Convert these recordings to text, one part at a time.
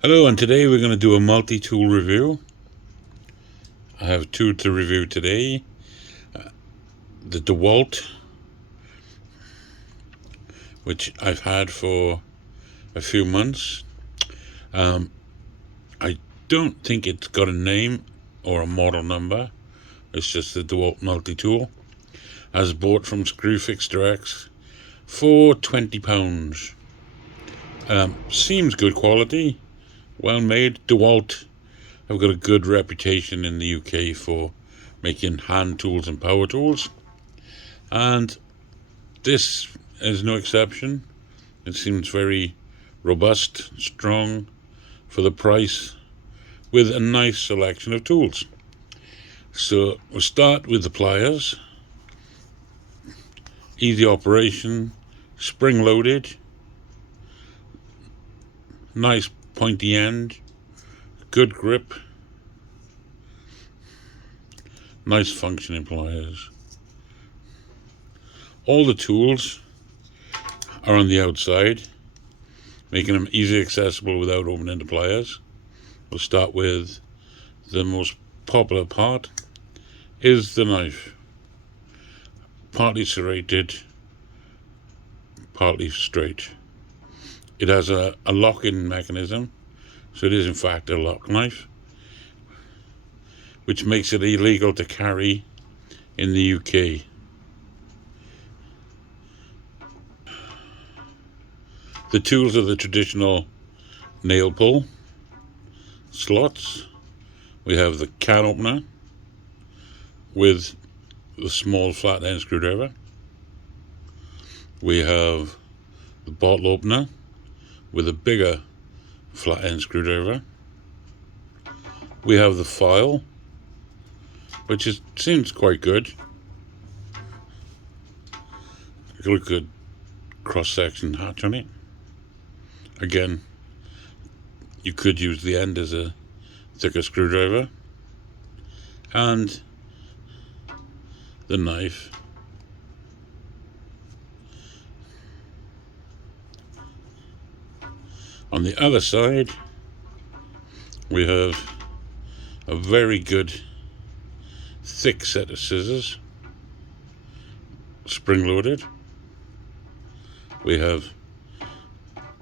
Hello, and today we're going to do a multi-tool review. I have two to review today. The DeWALT, which I've had for a few months. I don't think it's got a name or a model number. It's just the DeWALT Multi-Tool. I was bought from Screwfix Directs for £20. Seems good quality, well made. DeWALT have got a good reputation in the UK for making hand tools and power tools, and this is no exception. It seems very robust, strong for the price, with a nice selection of tools. So we'll start with the pliers. Easy operation, spring loaded, nice pointy end, good grip, nice functioning pliers. All the tools are on the outside, making them easily accessible without opening the pliers. We'll start with the most popular part, is the knife. Partly serrated, partly straight. It has a lock-in mechanism, so it is in fact a lock knife, which makes it illegal to carry in the UK. The tools are the traditional nail pull slots. We have the can opener with the small flat end screwdriver. We have the bottle opener with a bigger flat end screwdriver. We have the file, which seems quite good. Look good cross-section hatch on it. Again, you could use the end as a thicker screwdriver. And the knife. On the other side, we have a very good thick set of scissors, spring-loaded. We have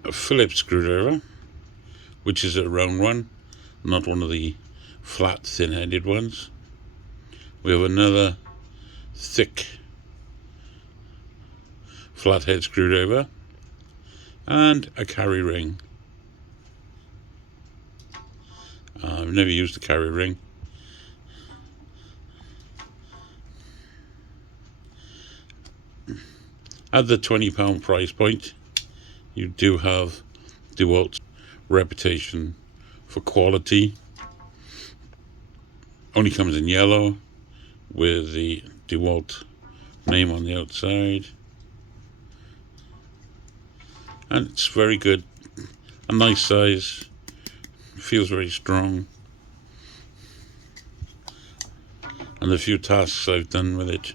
a Phillips screwdriver, which is a round one, not one of the flat, thin-headed ones. We have another thick flathead screwdriver and a carry ring. I've never used a carry ring. At the £20 price point, you do have DeWalt's reputation for quality. Only comes in yellow with the DeWalt name on the outside, and it's very good, a nice size, feels very strong, and the few tasks I've done with it,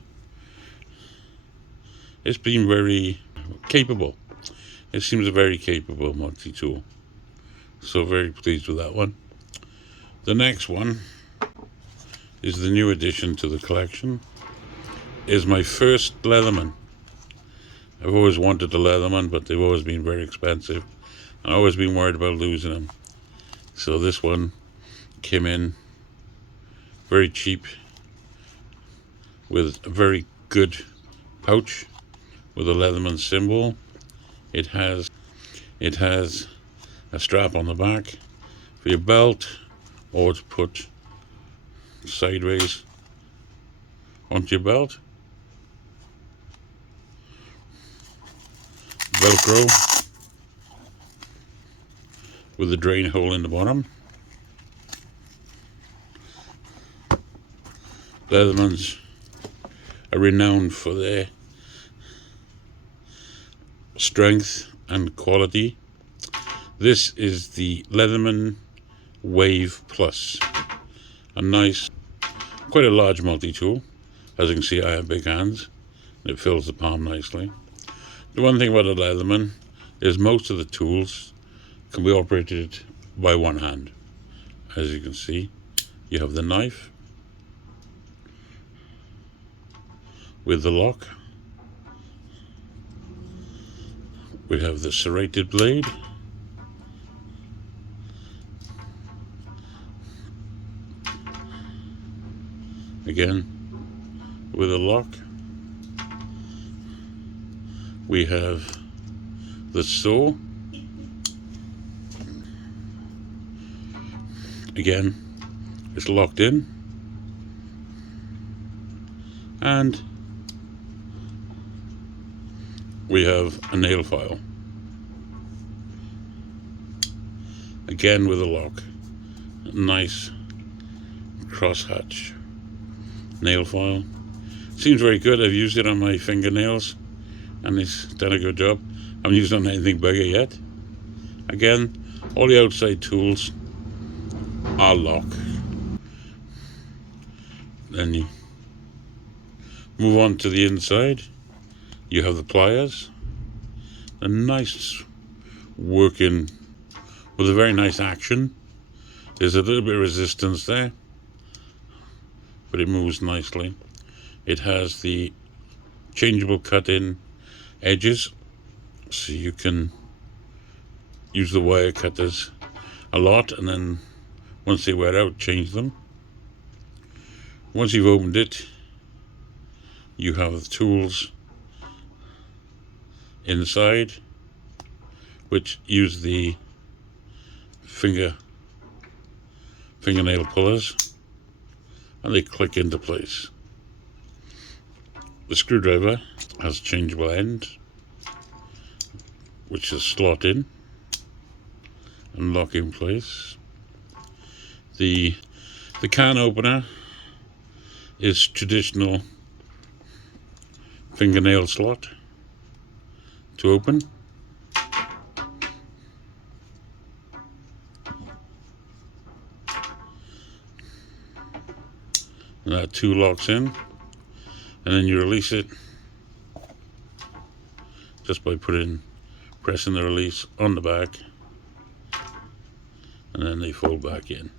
it's been very capable. It seems a very capable multi-tool, so very pleased with that one. The next one is the new addition to the collection, is my first Leatherman. I've always wanted a Leatherman, but they've always been very expensive. I've always been worried about losing them. So this one came in very cheap with a very good pouch with a Leatherman symbol. It has a strap on the back for your belt, or to put sideways onto your belt. Velcro with a drain hole in the bottom. Leathermans are renowned for their strength and quality. This is the Leatherman Wave Plus, a nice, quite a large multi-tool. As you can see, I have big hands. It fills the palm nicely. The one thing about a Leatherman is most of the tools can be operated by one hand. As you can see, you have the knife with the lock. We have the serrated blade. Again, with a lock. We have the saw. Again, it's locked in. And we have a nail file. Again with a lock. Nice crosshatch nail file. Seems very good. I've used it on my fingernails and it's done a good job. I haven't used it on anything bigger yet. Again, all the outside tools are lock. Then you move on to the inside. You have the pliers. A nice working with a very nice action. There's a little bit of resistance there, but it moves nicely. It has the changeable cut-in edges, so you can use the wire cutters a lot, and then once they wear out, change them. Once you've opened it, you have the tools inside, which use the fingernail pullers, and they click into place. The screwdriver has a changeable end, which is slot in and lock in place. The can opener is traditional fingernail slot to open. And that two locks in, and then you release it just by pressing the release on the back, and then they fold back in.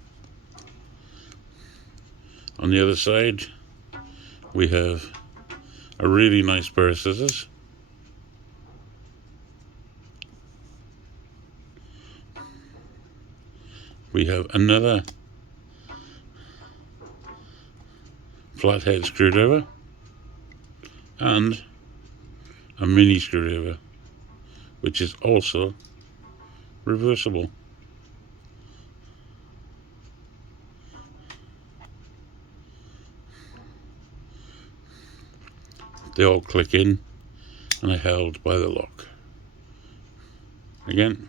On the other side, we have a really nice pair of scissors. We have another flathead screwdriver and a mini screwdriver, which is also reversible. They all click in and are held by the lock. Again,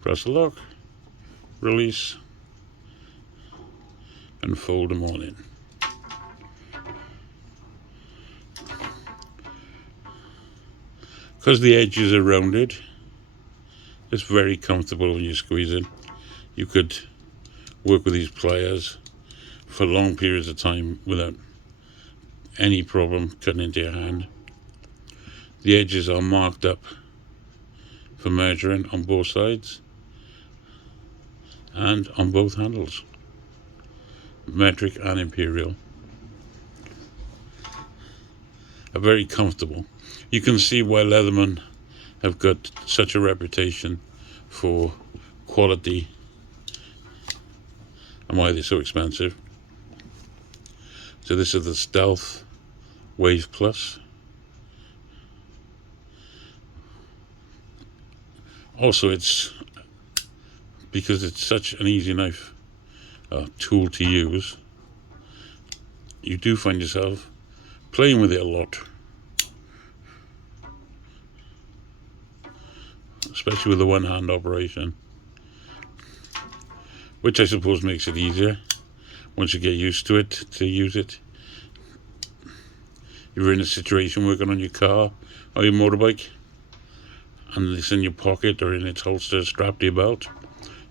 press the lock, release, and fold them all in. Because the edges are rounded, it's very comfortable when you squeeze it. You could work with these pliers for long periods of time without any problem cutting into your hand. The edges are marked up for measuring on both sides and on both handles, metric and imperial. Are very comfortable. You can see why Leatherman have got such a reputation for quality and why they're so expensive. So this is the Stealth Wave Plus. Also, it's because it's such an easy knife tool to use, you do find yourself playing with it a lot, especially with the one-hand operation, which I suppose makes it easier once you get used to it, to use it. You're in a situation working on your car or your motorbike and it's in your pocket or in its holster strapped to your belt.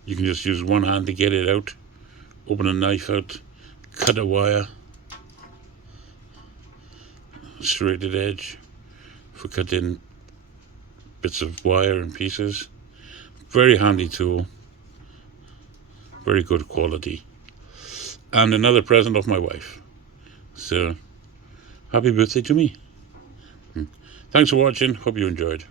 You can just use one hand to get it out, open a knife out, cut a wire, serrated edge for cutting bits of wire and pieces. Very handy tool. very good quality, and another present of my wife. So happy birthday to me. Thanks for watching, hope you enjoyed.